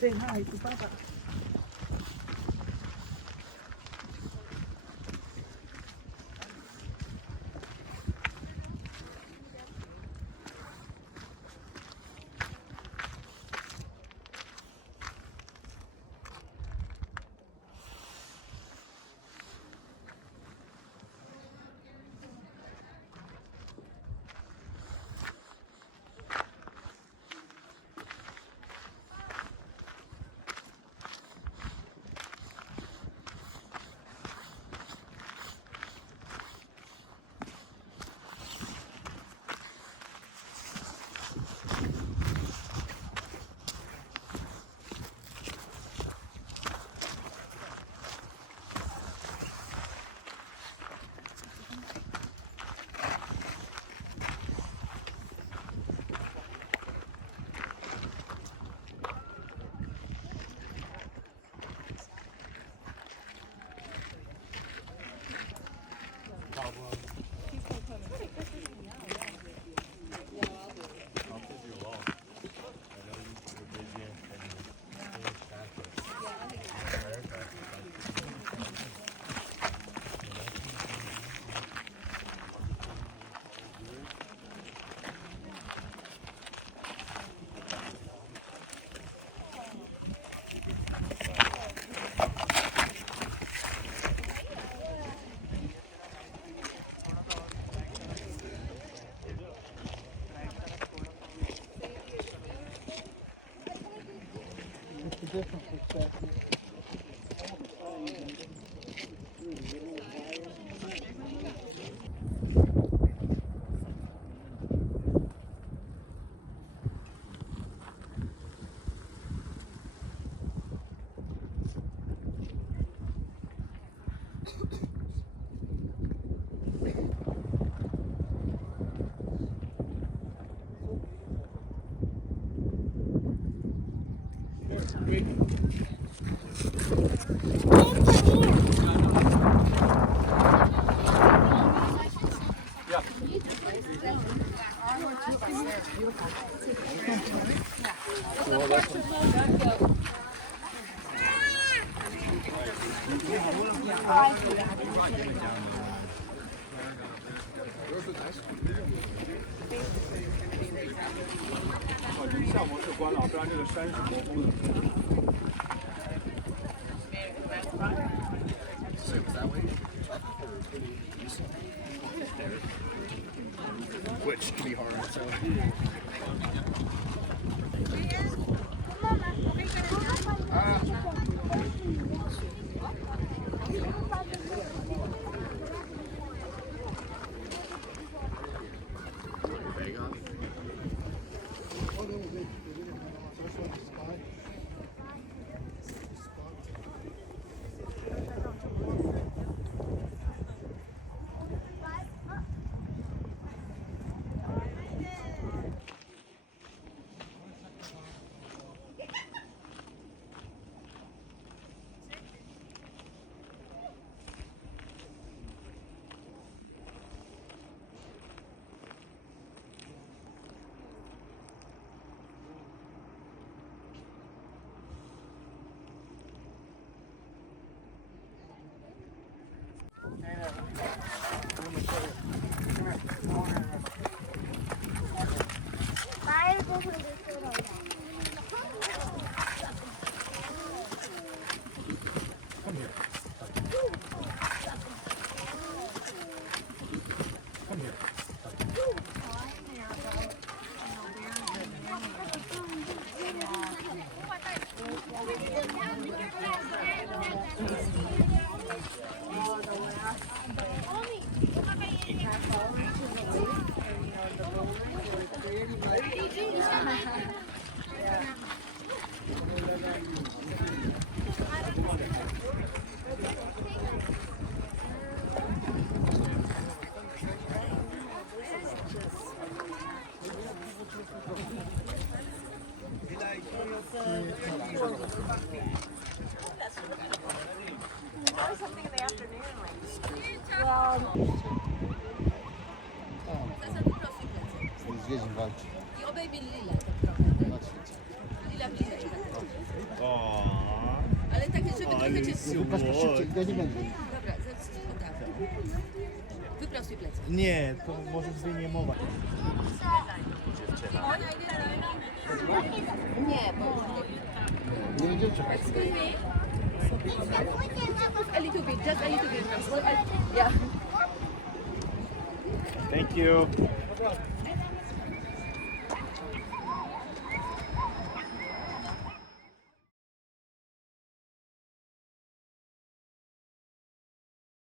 Say hi to Papa. Different perspective.项目是关了，不然这个山是模糊的。Which can be hard, so. Zwiedzin walczy. I obaj mieli lilę tak trochę. Na ćwicie. chwila bliżej. O, Ale tak, żeby trochę ale cię... Wyproś to szybciej, ja nie będę. Dobra, o tak. Wyprostuj plecy. nie, to może wyjmować. Nie, bo... Nie będziemy czekać. Excuse me. A little bit, just a little bit. Yeah. Thank you.